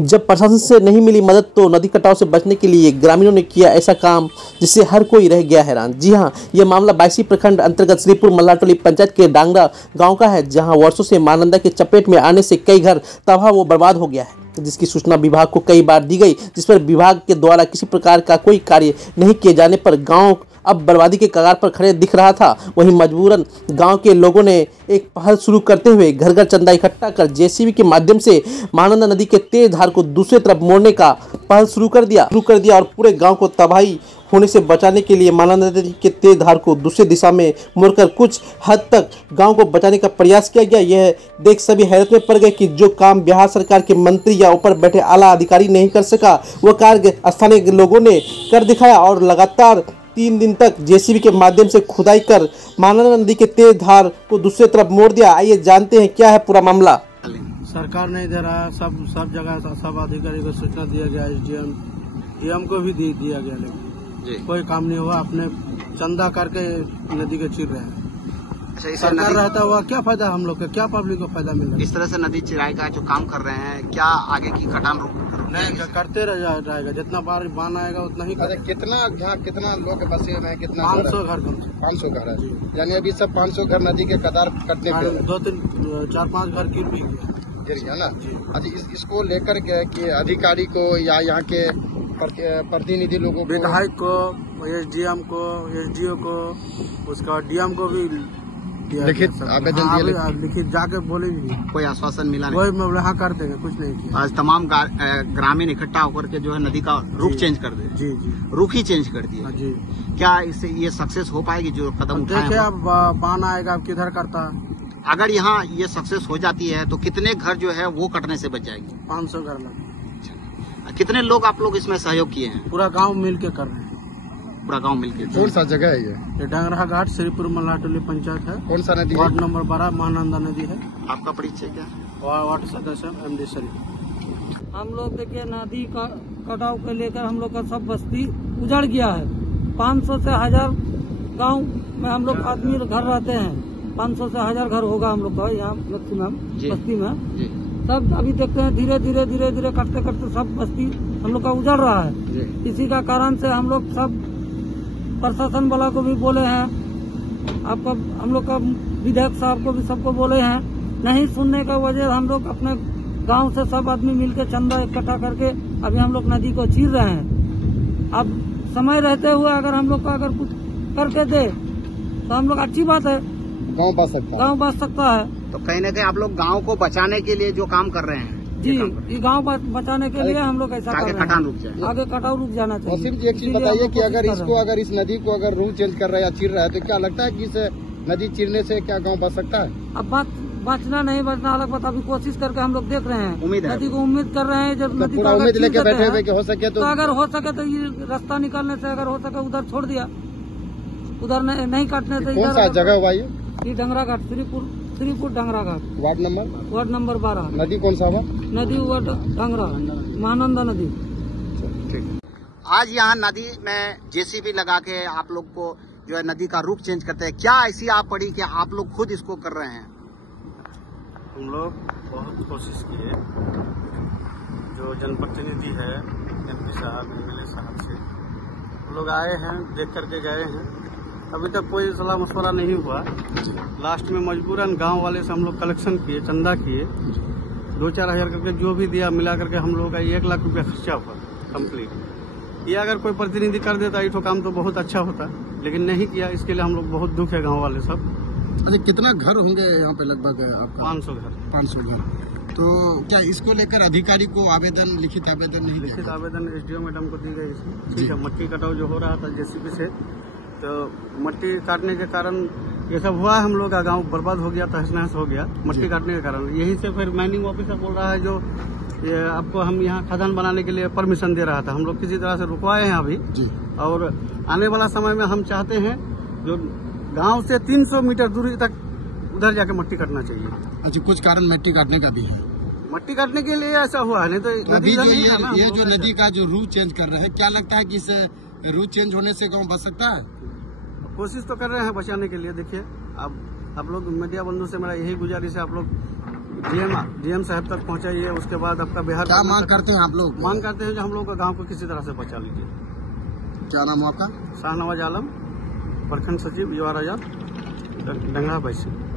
जब प्रशासन से नहीं मिली मदद तो नदी कटाव से बचने के लिए ग्रामीणों ने किया ऐसा काम जिससे हर कोई रह गया हैरान। जी हां, यह मामला बायसी प्रखंड अंतर्गत श्रीपुर मल्लाटोली पंचायत के डांगरा गांव का है, जहां वर्षों से महानंदा के चपेट में आने से कई घर तबाह व बर्बाद हो गया है, जिसकी सूचना विभाग को कई बार दी गई, जिस पर विभाग के द्वारा किसी प्रकार का कोई कार्य नहीं किए जाने पर गाँव अब बर्बादी के कगार पर खड़े दिख रहा था। वहीं मजबूरन गांव के लोगों ने एक पहल शुरू करते हुए घर घर चंदा इकट्ठा कर जेसीबी के माध्यम से महानंदा नदी के तेज धार को दूसरी तरफ मोड़ने का पहल शुरू कर दिया और पूरे गांव को तबाही होने से बचाने के लिए महानंदा नदी के तेज धार को दूसरी दिशा में मोड़कर कुछ हद तक गांव को बचाने का प्रयास किया गया। यह देख सभी हैरत में पड़ गए कि जो काम बिहार सरकार के मंत्री या ऊपर बैठे आला अधिकारी नहीं कर सका, वह कार्य स्थानीय लोगों ने कर दिखाया और लगातार 3 दिन तक जेसीबी के माध्यम से खुदाई कर महानंदा नदी के तेज धार को दूसरी तरफ मोड़ दिया। आइए जानते हैं क्या है पूरा मामला। सरकार नहीं दे रहा है, सब जगह सब अधिकारी को सूचना दिया गया, डीएम को भी दिया गया, लेकिन कोई काम नहीं हुआ। अपने चंदा करके नदी के चीर रहे हैं। सरकार रहता हुआ क्या फायदा हम लोग का, क्या पब्लिक को फायदा मिल रहा है? इस तरह से नदी चिराई का जो काम कर रहे हैं, क्या आगे की कटान नहीं करते रहेगा? जितना बार बान आएगा उतना ही। कितना लोग बसे हुए हैं? कितना? 500 घर। 500 घर है, यानी अभी सब 500 घर नदी के कतार कटने पे 2-4-5 घर गिर गया ना। अच्छा, इसको लेकर के कि अधिकारी को या यहाँ के प्रतिनिधि लोगों को, विधायक को, एसडीएम को, एसडीओ को, उसका डीएम को भी लिखित आवेदन दिया, लिखित जाके बोले भी कोई आश्वासन मिला नहीं। कोई हाँ कर देंगे, कुछ नहीं किया। आज तमाम ग्रामीण इकट्ठा होकर के जो है नदी का रुख चेंज कर दे। जी रुख ही चेंज कर दिया। जी, क्या इससे ये सक्सेस हो पाएगी जो कदम उठाए? देखिए अब बान आएगा, अब किधर करता है। अगर यहाँ ये सक्सेस हो जाती है तो कितने घर जो है वो कटने से बच जाएगी? 500 घर लगे। कितने लोग आप लोग इसमें सहयोग किए हैं? पूरा गांव मिल के कर रहे हैं। पूरा गांव मिलके। कौन सा जगह है ये डांगरा घाट श्रीपुर मल्लाटोली पंचायत है। कौन सा नदी? वार्ड नंबर 12 महानंदा नदी है। आपका परिचय क्या है? वार्ड सदस्य MD शरीफ। हम लोग देखिए नदी का कटाव को लेकर हम लोग का सब बस्ती उजड़ गया है। 500 से 1000 गांव में हम लोग आदमी घर रहते हैं। 500 से 1000 घर होगा हम लोग का यहाँ मैक्सिमम बस्ती में। सब अभी देखते हैं धीरे धीरे करते सब बस्ती हम लोग का उजड़ रहा है। इसी का कारण से हम लोग सब प्रशासन वाला को भी बोले हैं, आपका हम लोग का विधायक साहब को भी सबको बोले हैं। नहीं सुनने का वजह हम लोग अपने गांव से सब आदमी मिलकर चंदा इकट्ठा करके अभी हम लोग नदी को चीर रहे हैं। अब समय रहते हुए अगर हम लोग का अगर कुछ करके दे तो हम लोग अच्छी बात है, गाँव बच सकता है। तो कहीं ना कहीं आप लोग गांव को बचाने के लिए जो काम कर रहे हैं जी, ये गांव बचाने के लिए हम लोग ऐसा कर रहे हैं। कटान रुक जाए, आगे कटाव रुक जाना चाहिए। वसीम जी, एक चीज बताइए कि अगर इस नदी को अगर रूट चेंज कर रहा है या चीर रहा है तो क्या लगता है कि इस नदी चीरने से क्या गांव बच सकता है? अब बचना नहीं बचना अलग बात, अभी कोशिश करके हम लोग देख रहे हैं। उम्मीद है, नदी को उम्मीद कर रहे हैं। जब नदी पूरा उम्मीद लेके बैठे हुए कि हो सके तो अगर हो सके तो ये रास्ता निकालने से अगर हो सके उधर छोड़ दिया, उधर नहीं काटने से। कौन सा जगह हुआ ये डांगरा घाट, श्रीपुर डांगरा घाट, वार्ड नंबर 12। नदी कौन सा हुआ? नदी हुआ डांगरा, महानंदा नदी। आज यहाँ नदी में जेसीबी लगा के आप लोग को जो है नदी का रुख चेंज करते हैं। क्या ऐसी आप पड़ी कि आप लोग खुद इसको कर रहे हैं? हम लोग बहुत कोशिश किए, जो जनप्रतिनिधि है MP साहब, MLA साहब से हम लोग आए हैं, देख करके गए हैं। अभी तक कोई सलाह मशवरा नहीं हुआ। लास्ट में मजबूरन गांव वाले से हम लोग कलेक्शन किए, चंदा किए, 2-4 हजार करके जो भी दिया मिला करके हम लोगों का 1 लाख रुपया खर्चा हुआ कंप्लीट। ये अगर कोई प्रतिनिधि कर देता ये तो काम तो बहुत अच्छा होता, लेकिन नहीं किया। इसके लिए हम लोग बहुत दुख है गाँव वाले सब। अच्छा, कितना घर होंगे यहाँ पे लगभग? 500 घर। 500 घर। तो क्या इसको लेकर अधिकारी को लिखित आवेदन नहीं? लिखित आवेदन SDO मैडम को दी गई इसमें। ठीक है, मट्टी कटाव जो हो रहा था जेसीबी से, तो मट्टी काटने के कारण ये सब हुआ। हम लोग का गांव बर्बाद हो गया, तहस नहस हो गया मट्टी काटने के कारण। यहीं से फिर माइनिंग ऑफिसर बोल रहा है जो ये आपको हम यहाँ खदान बनाने के लिए परमिशन दे रहा था। हम लोग किसी तरह से रुकवाए हैं अभी जी। और आने वाला समय में हम चाहते हैं जो गांव से 300 मीटर दूरी तक उधर जाके मट्टी काटना चाहिए। अच्छा, कुछ कारण मट्टी काटने का भी है? मट्टी काटने के लिए ऐसा हुआ है, नहीं तो अभी जो ये जो नदी का जो रूट चेंज कर रहा है, क्या लगता है कि इस रूट चेंज होने से गाँव बच सकता है? कोशिश तो कर रहे हैं बचाने के लिए। देखिए अब आप लोग मीडिया बंधु से मेरा यही गुजारिश है, आप लोग डीएम साहब तक पहुंचाइए। उसके बाद आपका बिहार क्या मांग करते हैं आप लोग? मांग करते हैं जो हम लोग का गांव को किसी तरह से बचा लीजिए। क्या नाम है आपका? शाहनवाज आलम, प्रखंड सचिव युवा राजा, डंगरा बैसी।